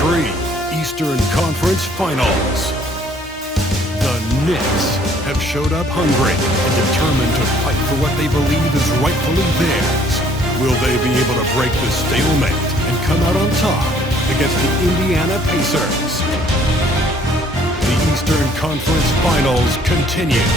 3 Eastern Conference Finals. The Knicks have showed up hungry and determined to fight for what they believe is rightfully theirs. Will they be able to break the stalemate and come out on top against the Indiana Pacers? The Eastern Conference Finals continue.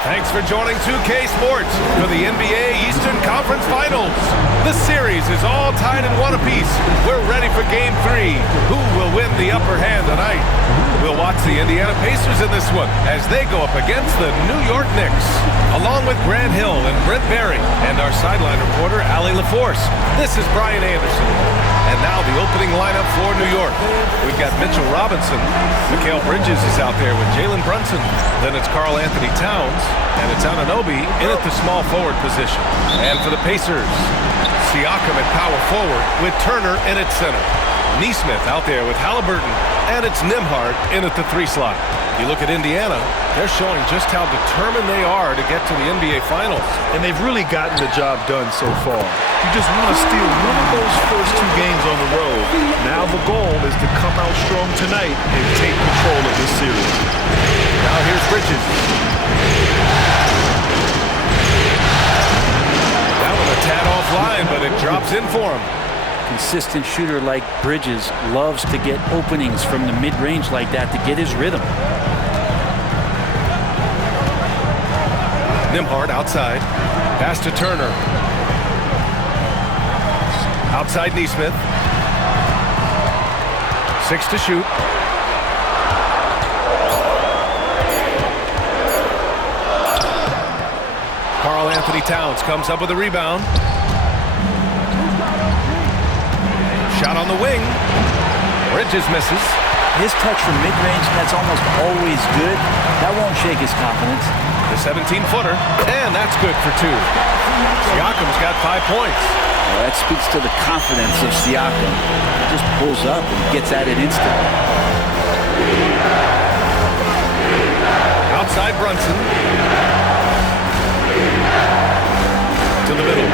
Thanks for joining 2K Sports for the NBA Eastern Conference Finals. The series is all tied in one apiece. We're ready for Game 3. Who will win the upper hand tonight? We'll watch the Indiana Pacers in this one as they go up against the New York Knicks. Along with Grant Hill and Brent Barry and our sideline reporter, Allie LaForce. This is Brian Anderson. And now the opening lineup for New York. We've got Mitchell Robinson. Mikal Bridges is out there with Jalen Brunson. Then it's Karl Anthony Towns. And it's Anunoby in at the small forward position. And for the Pacers, Siakam at power forward with Turner in at center. Nesmith out there with Halliburton. And it's Nembhard in at the 3 slot. You look at Indiana, they're showing just how determined they are to get to the NBA Finals. And they've really gotten the job done so far. You just want to steal one of those first 2 games on the road. Now the goal is to come out strong tonight and take control of this series. Now here's Bridges. That one a tad offline, but it drops in for him. Consistent shooter like Bridges loves to get openings from the mid-range like that to get his rhythm. Nembhard outside. Pass to Turner. Outside Nesmith. 6 to shoot. Karl Anthony Towns comes up with a rebound. Shot on the wing. Bridges misses. His touch from mid-range, that's almost always good. That won't shake his confidence. The 17-footer, and that's good for 2. Siakam's got 5 points. Well, that speaks to the confidence of Siakam. He just pulls up and gets at it instantly. Outside Brunson. To the middle.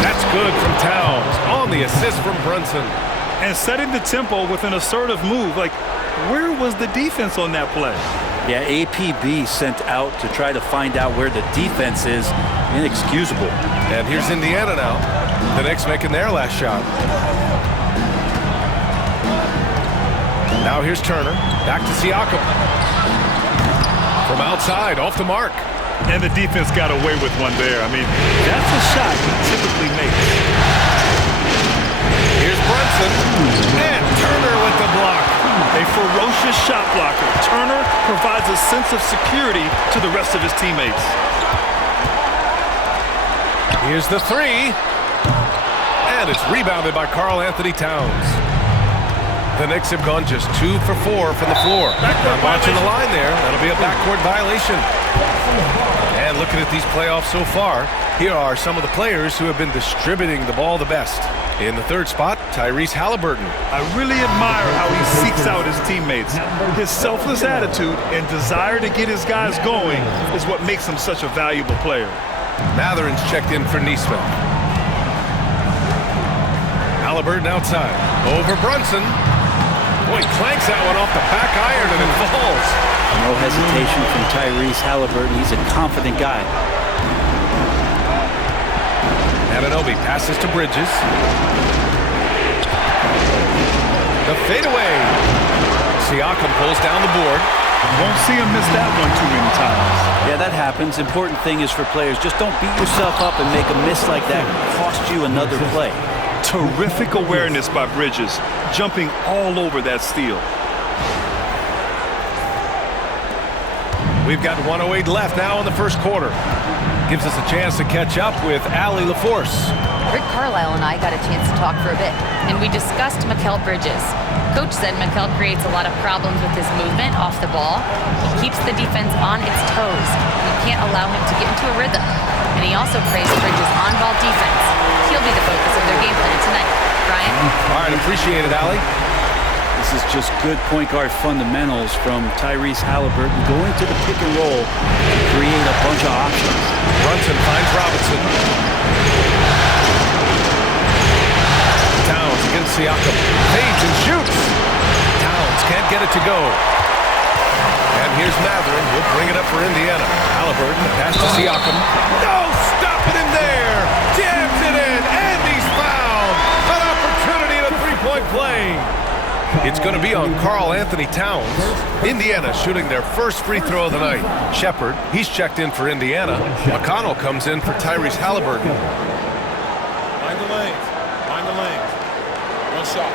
That's good from Towns on the assist from Brunson. And setting the tempo with an assertive move. Like, where was the defense on that play? Yeah, APB sent out to try to find out where the defense is. Inexcusable. And here's Indiana now. The Knicks making their last shot. Now here's Turner. Back to Siakam. From outside, off the mark. And the defense got away with one there. I mean, that's a shot he typically makes. Here's Brunson. And Turner with the block. A ferocious shot blocker. Turner provides a sense of security to the rest of his teammates. Here's the 3. And it's rebounded by Karl Anthony Towns. The Knicks have gone just 2 for 4 from the floor. I'm watching the line there. That'll be a backcourt violation. And looking at these playoffs so far, here are some of the players who have been distributing the ball the best. In the 3rd spot, Tyrese Halliburton. I really admire how he seeks out his teammates. His selfless attitude and desire to get his guys going is what makes him such a valuable player. Matherin's checked in for Nesmith. Halliburton outside. Over Brunson. Boy, he clanks that one off the back iron and it falls. No hesitation from Tyrese Halliburton. He's a confident guy. Anunoby passes to Bridges. The fadeaway. Siakam pulls down the board. Won't see him miss that one too many times. Yeah, that happens. Important thing is for players, just don't beat yourself up and make a miss like that cost you another play. Terrific awareness by Bridges, jumping all over that steal. We've got 1:08 left now in the first quarter. Gives us a chance to catch up with Allie LaForce. Rick Carlisle and I got a chance to talk for a bit, and we discussed Mikal Bridges. Coach said Mikal creates a lot of problems with his movement off the ball. He keeps the defense on its toes. We can't allow him to get into a rhythm. And he also praised Bridges' on-ball defense. He'll be the focus of their game plan tonight. Brian? All right, appreciate it, Allie. This is just good point guard fundamentals from Tyrese Halliburton going to the pick and roll to create a bunch of options. Brunson finds Robinson. Siakam fades and shoots. Towns can't get it to go. And here's Matherin. He'll bring it up for Indiana. Halliburton, the pass to Siakam. No, stop it in there. Jams it in, and he's fouled. An opportunity at a three-point play. It's going to be on Karl Anthony Towns. Indiana shooting their first free throw of the night. Shepard, he's checked in for Indiana. McConnell comes in for Tyrese Halliburton. Mind the lanes. Mind the lanes. One shot.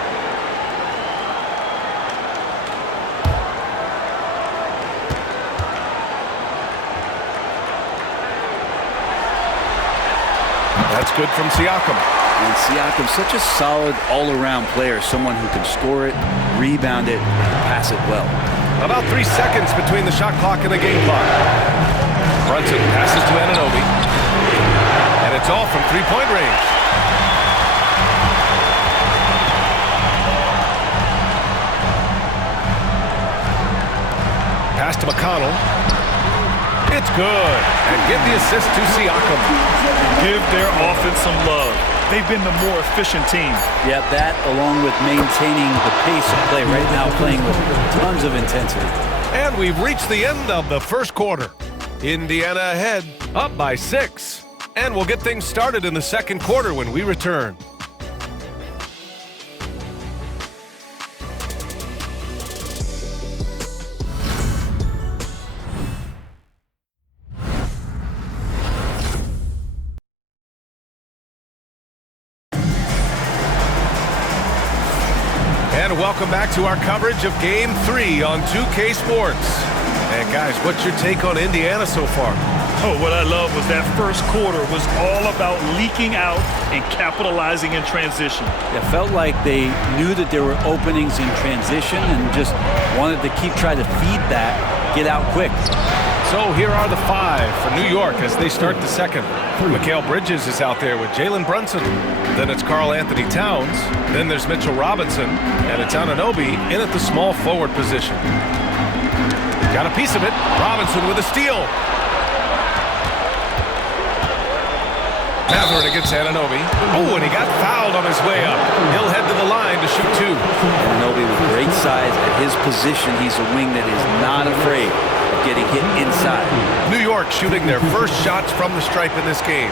That's good from Siakam. And Siakam's such a solid all-around player, someone who can score it, rebound it, pass it well. About 3 seconds between the shot clock and the game clock. Brunson passes to Anunoby. And it's all from three-point range. Pass to McConnell. It's good. And give the assist to Siakam. Give their offense some love. They've been the more efficient team. Yeah, that along with maintaining the pace of play right now, playing with tons of intensity. And we've reached the end of the first quarter. Indiana ahead, up by 6. And we'll get things started in the second quarter when we return. And welcome back to our coverage of Game 3 on 2K Sports. And guys, what's your take on Indiana so far? Oh, what I love was that first quarter was all about leaking out and capitalizing in transition. It felt like they knew that there were openings in transition and just wanted to trying to feed that, get out quick. So here are the 5 for New York as they start the second. Mikal Bridges is out there with Jalen Brunson. Then it's Karl Anthony Towns. Then there's Mitchell Robinson. And it's Anunoby in at the small forward position. Got a piece of it. Robinson with a steal. Matherin against Anunoby. Oh, and he got fouled on his way up. He'll head to the line to shoot 2. Anunoby with great size at his position. He's a wing that is not afraid of getting hit inside. New York shooting their first shots from the stripe in this game.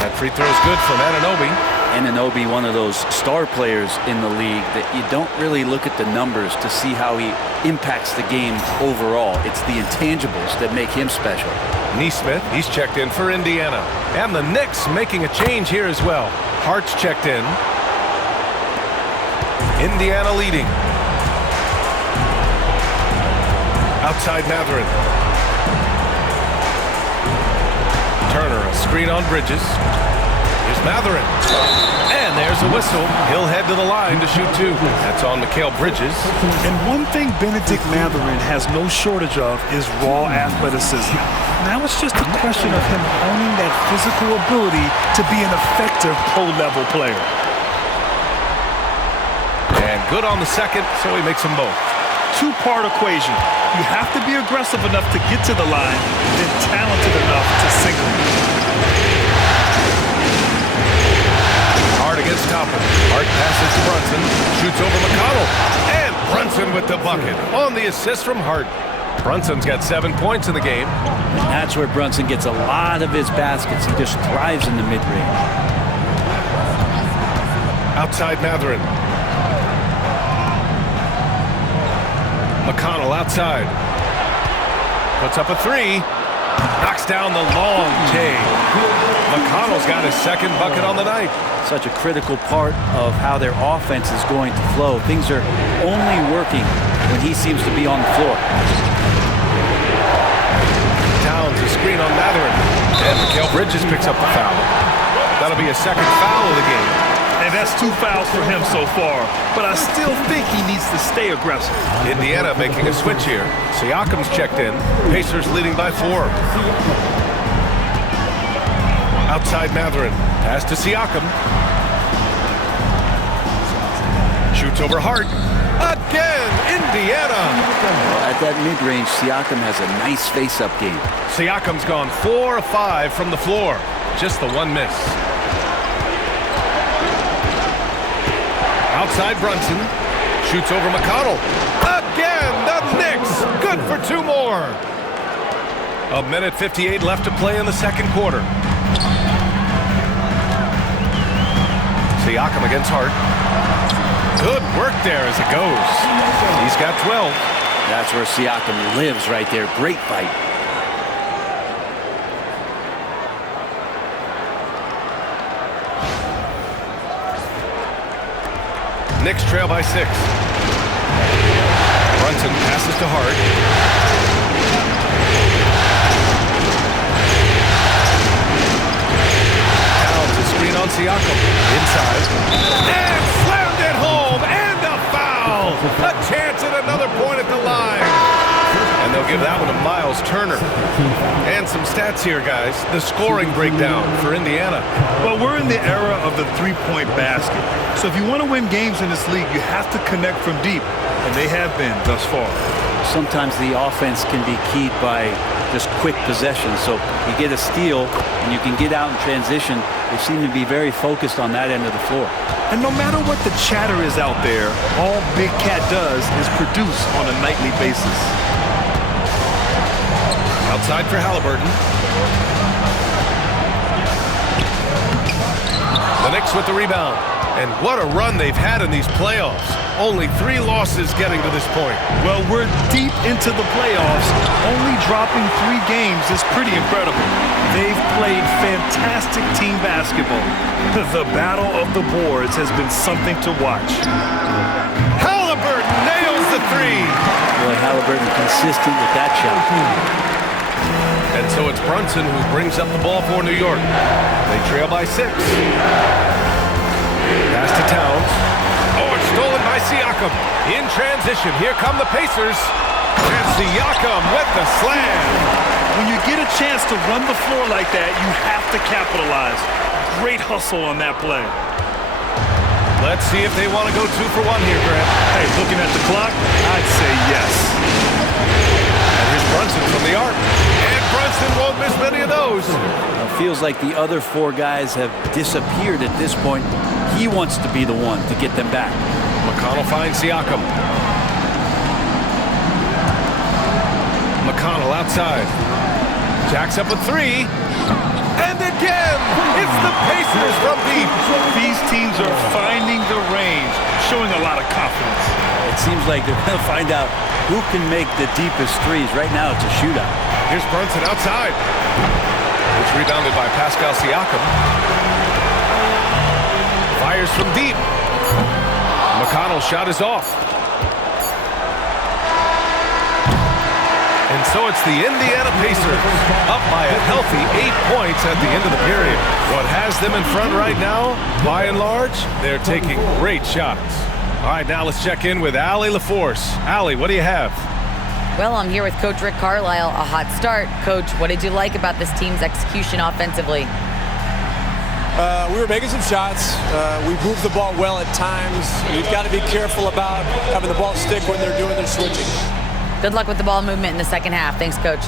That free throw is good from Anunoby. Anunoby, one of those star players in the league that you don't really look at the numbers to see how he impacts the game overall. It's the intangibles that make him special. Neesmith, he's checked in for Indiana. And the Knicks making a change here as well. Hart's checked in. Indiana leading. Outside Matherin. Turner, a screen on Bridges. Here's Matherin. And there's a whistle. He'll head to the line to shoot 2. That's on Mikal Bridges. And one thing Benedict Matherin has no shortage of is raw athleticism. Now it's just a question of him owning that physical ability to be an effective pro-level player. And good on the second, so he makes them both. Two-part equation. You have to be aggressive enough to get to the line, then talented enough to single it. Hart against Toppin. Hart passes to Brunson. Shoots over McConnell. And Brunson with the bucket on the assist from Hart. Brunson's got 7 points in the game. And that's where Brunson gets a lot of his baskets. He just thrives in the mid-range. Outside Matherin. McConnell outside. Puts up a 3. Knocks down the long take. McConnell's got his second bucket on the night. Such a critical part of how their offense is going to flow. Things are only working when he seems to be on the floor. Towns a screen on Matherin. And Mikal Bridges picks up the foul. That'll be a second foul of the game. And that's 2 fouls for him so far. But I still think he needs to stay aggressive. Indiana making a switch here. Siakam's checked in. Pacers leading by 4. Outside Matherin. Pass to Siakam. Shoots over Hart. Again, Indiana. At that mid-range, Siakam has a nice face-up game. Siakam's gone 4 of 5 from the floor. Just the one miss. Outside Brunson. Shoots over McConnell. Again, the Knicks. Good for 2 more. 1:58 left to play in the second quarter. Siakam against Hart. Good work there as it goes. He's got 12. That's where Siakam lives right there. Great fight. Knicks trail by 6. Brunson passes to Hart. Towns a screen on Siakam. Inside. And slammed it home. And a foul. A chance at another point at the line. And they'll give that one to Miles Turner. And some stats here, guys. The scoring breakdown for Indiana. Well, we're in the era of the three-point basket. So if you want to win games in this league, you have to connect from deep. And they have been thus far. Sometimes the offense can be keyed by just quick possession. So you get a steal and you can get out in transition. They seem to be very focused on that end of the floor. And no matter what the chatter is out there, all Big Cat does is produce on a nightly basis. Outside for Halliburton. The Knicks with the rebound. And what a run they've had in these playoffs. Only 3 losses getting to this point. Well, we're deep into the playoffs. Only dropping 3 games is pretty incredible. They've played fantastic team basketball. The battle of the boards has been something to watch. Halliburton nails the 3. Boy, Halliburton consistent with that shot. And so it's Brunson who brings up the ball for New York. They trail by 6. Pass to Towns. Oh, it's stolen by Siakam. In transition, here come the Pacers. And Siakam with the slam. When you get a chance to run the floor like that, you have to capitalize. Great hustle on that play. Let's see if they want to go 2 for 1 here, Grant. Hey, looking at the clock, I'd say yes. And here's Brunson from the arc. And Brunson won't miss many of those. It feels like the other 4 guys have disappeared at this point. He wants to be the one to get them back. McConnell finds Siakam. McConnell outside. Jacks up a 3. And again, it's the Pacers from deep. These teams are finding the range, showing a lot of confidence. It seems like they're going to find out who can make the deepest threes. Right now, it's a shootout. Here's Brunson outside. It's rebounded by Pascal Siakam. Fires from deep. McConnell's shot is off. And so it's the Indiana Pacers up by a healthy 8 points at the end of the period. What has them in front right now, by and large, they're taking great shots. All right, now let's check in with Allie LaForce. Allie, what do you have? Well, I'm here with Coach Rick Carlisle. A hot start. Coach, what did you like about this team's execution offensively? We were making some shots. We moved the ball well at times. You've got to be careful about having the ball stick when they're doing their switching. Good luck with the ball movement in the second half. Thanks, Coach.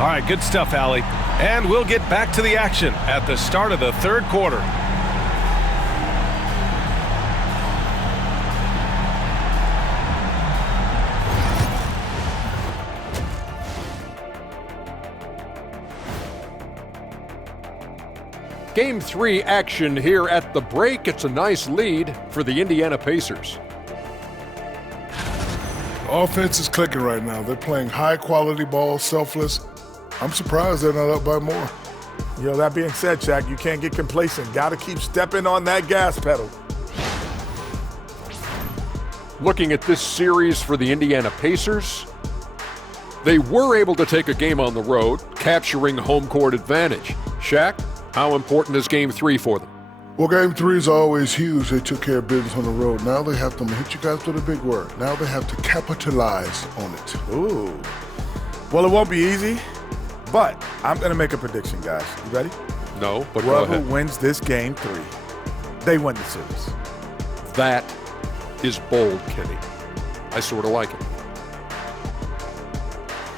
All right, good stuff, Allie. And we'll get back to the action at the start of the third quarter. Game 3 action here at the break. It's a nice lead for the Indiana Pacers. Offense is clicking right now. They're playing high-quality ball, selfless. I'm surprised they're not up by more. You know, that being said, Shaq, you can't get complacent. Got to keep stepping on that gas pedal. Looking at this series for the Indiana Pacers, they were able to take a game on the road, capturing home court advantage. Shaq, how important is Game 3 for them? Well, Game 3 is always huge. They took care of business on the road. Now they have to hit you guys with a big word. Now they have to capitalize on it. Ooh. Well, it won't be easy, but I'm going to make a prediction, guys. You ready? No, but go Whoever ahead. wins this Game 3, they win the series. That is bold, Kenny. I sort of like it.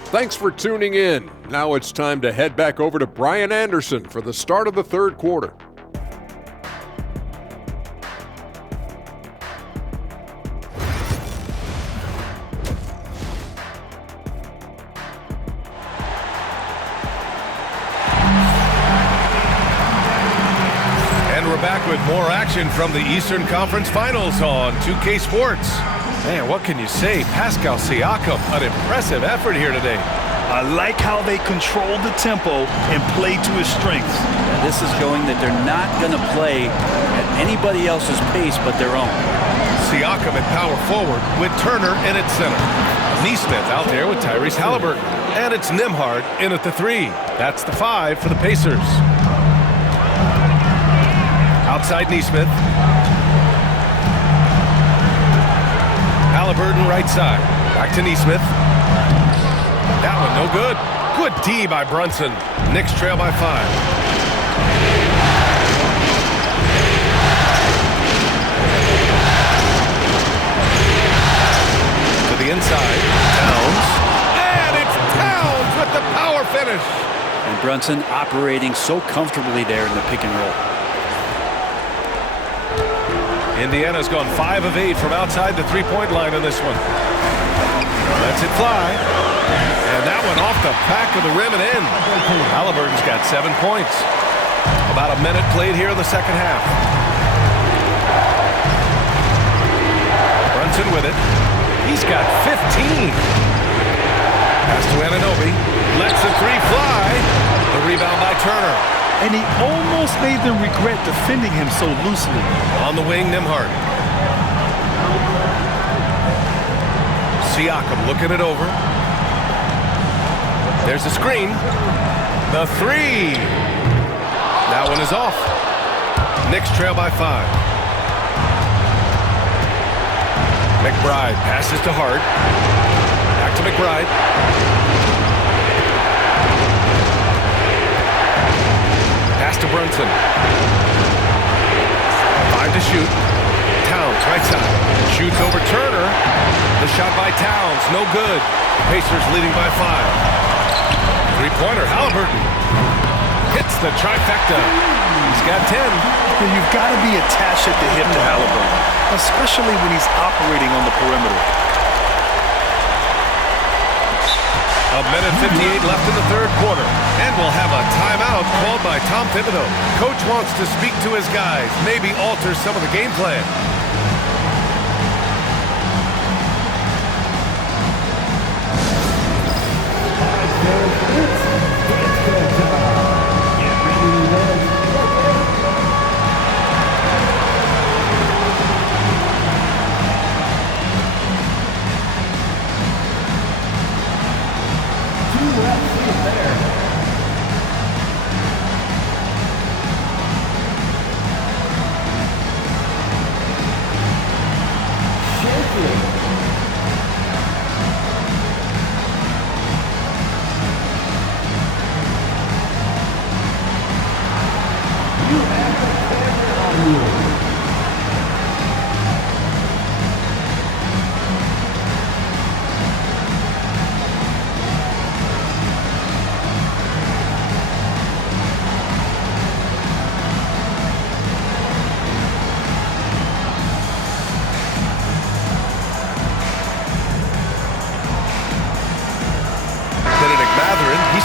Thanks for tuning in. Now it's time to head back over to Brian Anderson for the start of the third quarter. Back with more action from the Eastern Conference Finals on 2K Sports. Man, what can you say? Pascal Siakam, an impressive effort here today. I like how they control the tempo and play to his strengths. Yeah, this is showing that they're not going to play at anybody else's pace but their own. Siakam at power forward with Turner in at center. Neesmith out there with Tyrese Halliburton. And it's Nembhard in at the 3. That's the 5 for the Pacers. Outside Neesmith. Halliburton right side. Back to Neesmith. That one no good. Good D by Brunson. Knicks trail by 5. To the inside. Towns. And it's Towns with the power finish. And Brunson operating so comfortably there in the pick and roll. Indiana's gone 5 of 8 from outside the three-point line on this one. Lets it fly. And that one off the back of the rim and in. Halliburton's got 7 points. About a minute played here in the second half. Brunson with it. He's got 15. Pass to Anunoby. Lets the 3 fly. The rebound by Turner. And he almost made them regret defending him so loosely. On the wing, Nembhard. Siakam looking it over. There's the screen. The 3. That one is off. Knicks trail by 5. McBride passes to Hart. Back to McBride. Pass to Brunson. 5 to shoot. Towns, right side. Shoots over Turner. The shot by Towns, no good. Pacers leading by 5. Three-pointer, Halliburton. Hits the trifecta. He's got 10. You've got to be attached at the hip to Halliburton, especially when he's operating on the perimeter. A minute 58 left in the third quarter. And we'll have a timeout called by Tom Thibodeau. Coach wants to speak to his guys, maybe alter some of the game plan.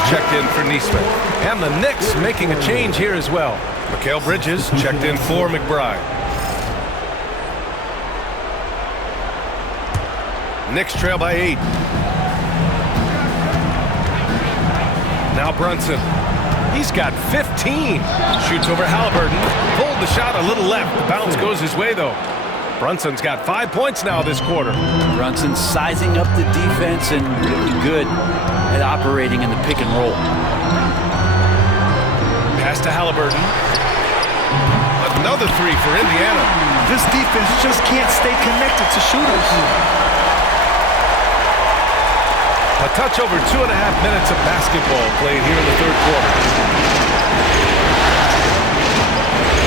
Checked in for Neesmith. And the Knicks making a change here as well. Mikal Bridges checked in for McBride. Knicks trail by 8. Now Brunson. He's got 15. Shoots over Halliburton. Pulled the shot a little left. The bounce goes his way though. Brunson's got 5 points now this quarter. Brunson sizing up the defense and really good at operating in the pick and roll. Pass to Halliburton. Another 3 for Indiana. This defense just can't stay connected to shooters. A touch over 2.5 minutes of basketball played here in the third quarter.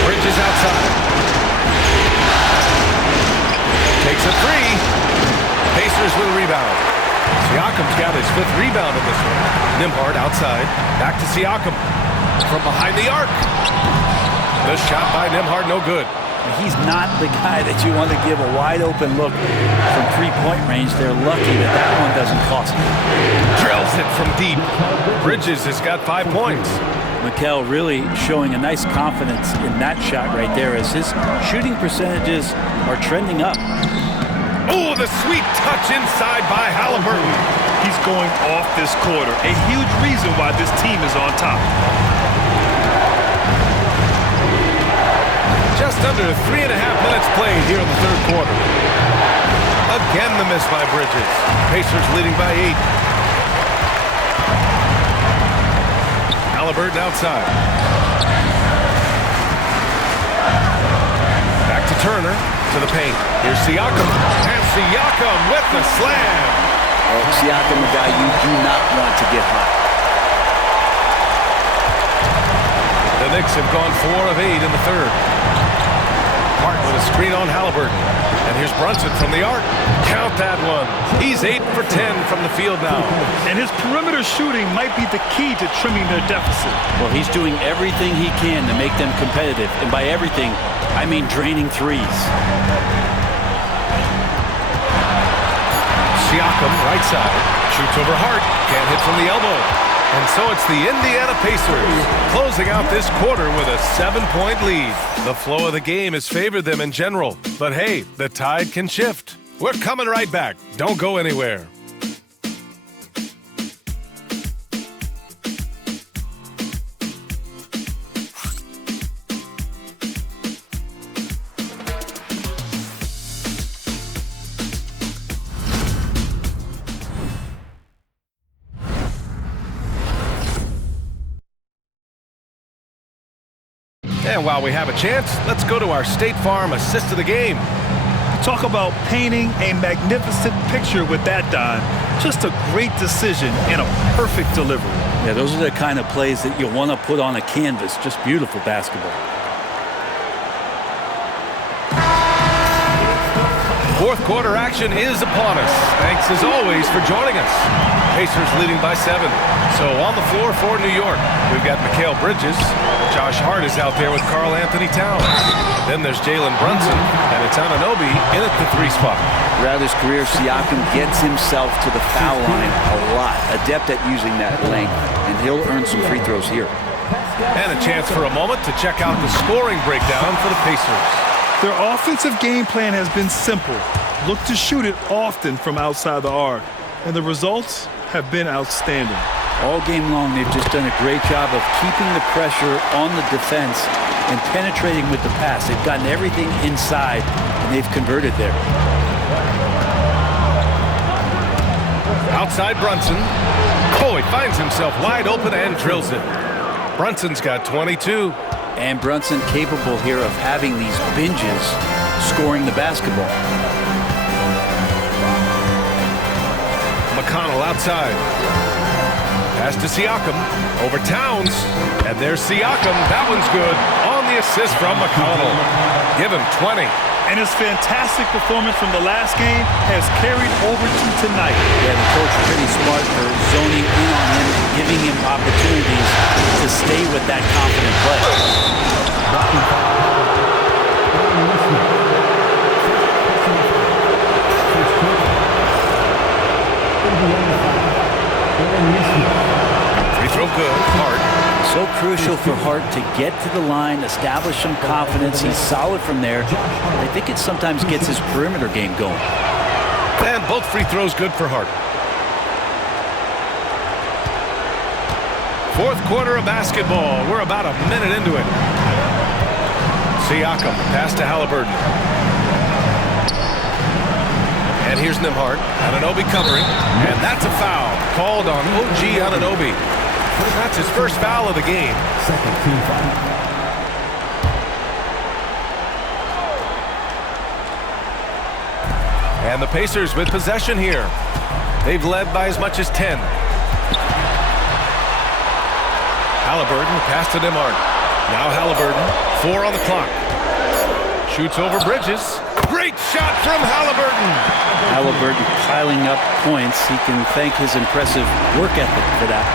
Bridges outside. Takes Siakam's got his 5th rebound in this one. Nembhard outside. Back to Siakam. From behind the arc. The shot by Nembhard, no good. He's not the guy that you want to give a wide open look from 3-point range. They're lucky that that one doesn't cost them. Drills it from deep. Bridges has got 5 points. Mikel really showing a nice confidence in that shot right there as his shooting percentages are trending up. Oh, the sweet touch inside by Halliburton. He's going off this quarter. A huge reason why this team is on top. Just under 3.5 minutes played here in the 3rd quarter. Again the miss by Bridges. Pacers leading by 8. Halliburton outside. Back to Turner, to the paint. Here's Siakam. And Siakam with the slam. Oh, Siakam, a guy you do not want to get hot. The Knicks have gone 4 of 8 in the 3rd. Hart with a screen on Halliburton. And here's Brunson from the arc. Count that one. He's 8 for 10 from the field now. And his perimeter shooting might be the key to trimming their deficit. Well, he's doing everything he can to make them competitive. And by everything, I mean draining threes. Siakam, right side. Shoots over Hart. Can't hit from the elbow. And so it's the Indiana Pacers closing out this quarter with a 7-point lead. The flow of the game has favored them in general. But hey, the tide can shift. We're coming right back. Don't go anywhere. And while we have a chance, let's go to our State Farm assist of the game. Talk about painting a magnificent picture with that dime. Just a great decision and a perfect delivery. Yeah, those are the kind of plays that you want to put on a canvas. Just beautiful basketball. 4th quarter action is upon us. Thanks as always for joining us. Pacers leading by 7. So on the floor for New York, we've got Mikal Bridges. Josh Hart is out there with Karl Anthony Towns. Then there's Jalen Brunson, and it's Anunoby in at the 3 spot. Throughout his career, Siakam gets himself to the foul line a lot. Adept at using that length, and he'll earn some free throws here. And a chance for a moment to check out the scoring breakdown for the Pacers. Their offensive game plan has been simple. Look to shoot it often from outside the arc. And the results have been outstanding. All game long, they've just done a great job of keeping the pressure on the defense and penetrating with the pass. They've gotten everything inside, and they've converted there. Outside Brunson. Oh, he finds himself wide open and drills it. Brunson's got 22. And Brunson capable here of having these binges scoring the basketball. McConnell outside. Pass to Siakam. Over Towns. And there's Siakam. That one's good. On the assist from McConnell. Give him 20. And his fantastic performance from the last game has carried over to tonight. Yeah, the coach pretty smart for zoning in on him, giving him opportunities to stay with that confident play. Free throw good. Hart. So crucial for Hart to get to the line, establish some confidence. He's solid from there. I think it sometimes gets his perimeter game going. And both free throws good for Hart. 4th quarter of basketball. We're about a minute into it. Siakam, pass to Halliburton. And here's Nembhard. Anunoby covering. And that's a foul called on OG Anunoby. That's his first foul of the game. Second team foul. And the Pacers with possession here. They've led by as much as 10. Halliburton, pass to Nembhard. Now Halliburton, 4 on the clock. Shoots over Bridges. Great shot from Halliburton. Halliburton piling up points. He can thank his impressive work ethic for that.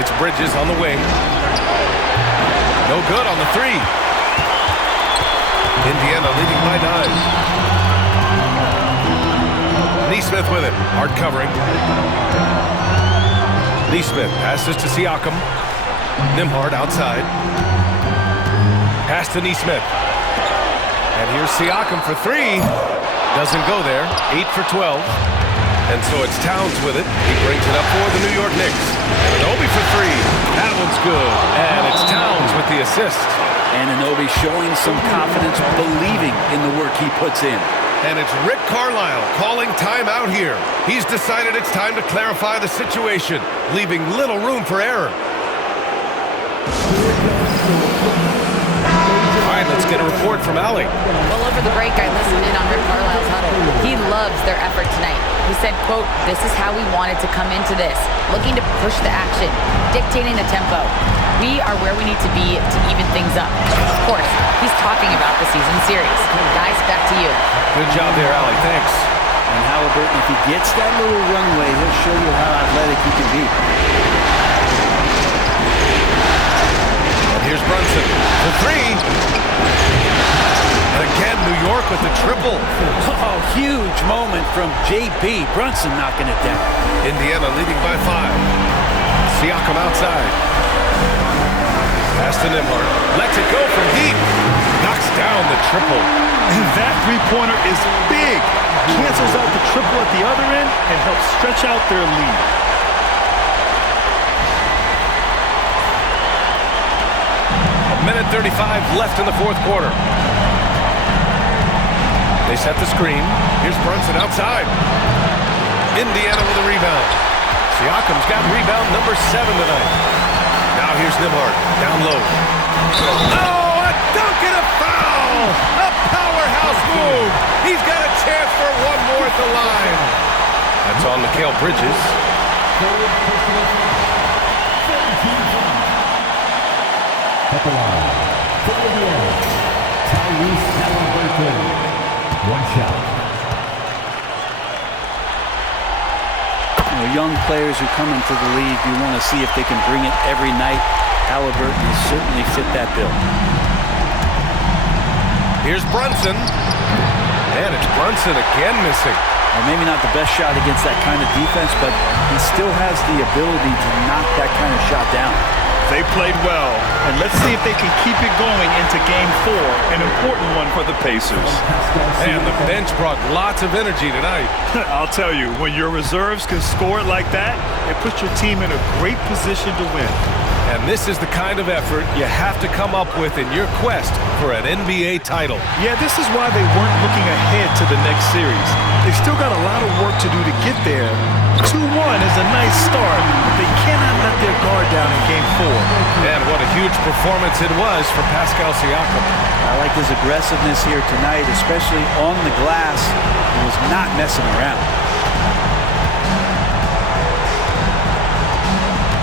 It's Bridges on the wing. No good on the three. Indiana leading by 9. Neesmith with it. Hard covering. Neesmith passes to Siakam. Nembhard outside. Pass to Neesmith. And here's Siakam for three. Doesn't go there. 8 for 12. And so it's Towns with it. He brings it up for the New York Knicks. Anunoby for three. That one's good. And it's Towns with the assist. And Anunoby showing some confidence, believing in the work he puts in. And it's Rick Carlisle calling timeout here. He's decided it's time to clarify the situation, leaving little room for error. All right, let's get a report from Allie. Well, over the break, I listened in on Rick Carlisle's huddle. He loves their effort tonight. He said, quote, "This is how we wanted to come into this, looking to push the action, dictating the tempo. We are where we need to be to even things up." Of course, he's talking about the season series. Guys, back to you. Good job there, Allie. Thanks. And Halliburton, if he gets that little runway, he'll show you how athletic he can be. And here's Brunson for three. And again, New York with the triple. Oh, huge moment from JB. Brunson knocking it down. Indiana leading by 5. Siakam outside. Pass to Nembhard. Lets it go from deep. Knocks down the triple. And that three-pointer is big. Cancels out the triple at the other end and helps stretch out their lead. A minute 35 left in the fourth quarter. They set the screen. Here's Brunson outside. Indiana with a rebound. Siakam's got rebound number 7 tonight. Now here's Nembhard down low. Oh, a dunk and a foul! A powerhouse move. He's got a chance for one more at the line. That's on Mikal Bridges. At the line, Tyrese Halliburton. One shot. You know, young players who come into the league, you want to see if they can bring it every night. Halliburton has certainly fit that bill. Here's Brunson. And it's Brunson again missing. Well, maybe not the best shot against that kind of defense, but he still has the ability to knock that kind of shot down. They played well, and let's see if they can keep it going into Game 4, an important one for the Pacers. And the bench brought lots of energy tonight. I'll tell you, when your reserves can score it like that, it puts your team in a great position to win. And this is the kind of effort you have to come up with in your quest for an NBA title. Yeah, this is why they weren't looking ahead to the next series. They still got a lot of work to do to get there. 2-1 is a nice start, but they cannot let their guard down in Game 4. And what a huge performance it was for Pascal Siakam. I like his aggressiveness here tonight, especially on the glass. He was not messing around.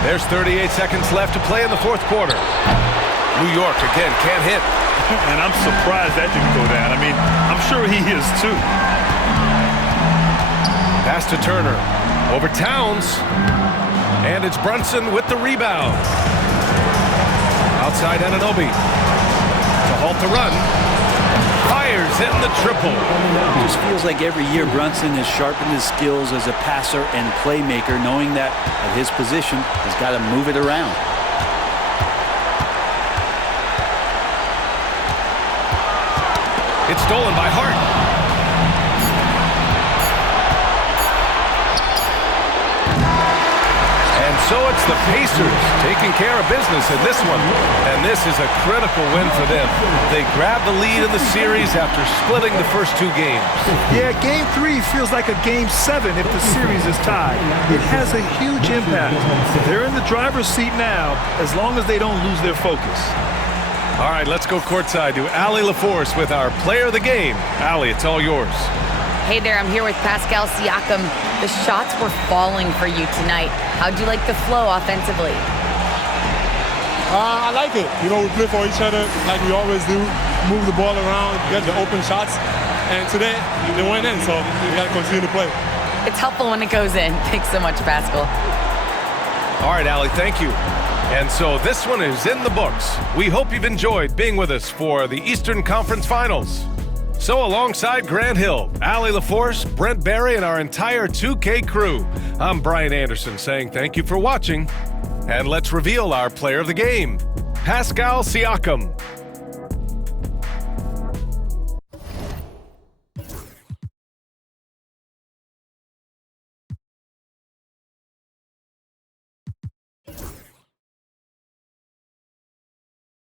There's 38 seconds left to play in the fourth quarter. New York, again, can't hit. And I'm surprised that didn't go down. I mean, I'm sure he is too. Pass to Turner. Over Towns. And it's Brunson with the rebound. Outside Anunoby. To halt the run. Fires in the triple. It just feels like every year Brunson has sharpened his skills as a passer and playmaker, knowing that at his position, he's got to move it around. It's stolen by Hart. And so it's the Pacers taking care of business in this one. And this is a critical win for them. They grabbed the lead in the series after splitting the first 2 games. Yeah, Game 3 feels like a Game 7 if the series is tied. It has a huge impact. They're in the driver's seat now as long as they don't lose their focus. All right, let's go courtside to Allie LaForce with our player of the game. Allie, it's all yours. Hey there, I'm here with Pascal Siakam. The shots were falling for you tonight. How'd you like the flow offensively? I like it. You know, we play for each other like we always do. move the ball around, get the open shots. And today, they went in, so we got to continue to play. It's helpful when it goes in. Thanks so much, Pascal. All right, Allie, thank you. And so this one is in the books. We hope you've enjoyed being with us for the Eastern Conference Finals. So alongside Grant Hill, Allie LaForce, Brent Barry, and our entire 2K crew, I'm Brian Anderson saying thank you for watching. And let's reveal our player of the game, Pascal Siakam.